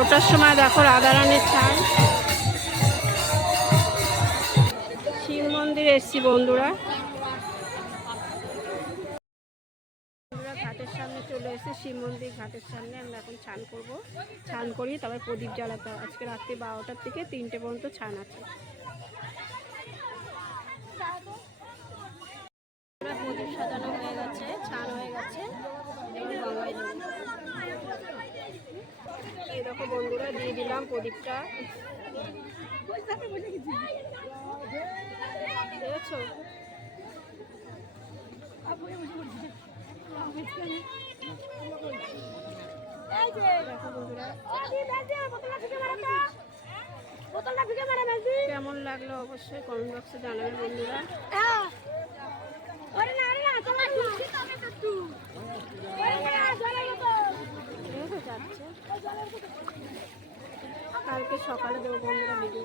12টার সময় দেখো রাধারানীর ছান। শিব মন্দিরে এসছি বন্ধুরা। ঘাটের সামনে চলে এসেছি, শিব মন্দির ঘাটের সামনে। আমরা এখন ছান করবো, ছান করি তারপর প্রদীপ জ্বালাতে। আজকে রাত্রি 12টার থেকে 3টে পর্যন্ত ছান আছে। প্রদীপ সাজানো হয়ে গেছে, ছান হয়ে গেছে, এবার গঙ্গায় যাবো। এই দেখো বন্ধুরা দিয়ে দিলাম প্রদীপটা, দেখেছো? কেমন লাগলো অবশ্যই কমেন্ট বক্সে জানাবে বন্ধুরা। কালকে সকালে দেবো বন্ধুরা ভিডিও।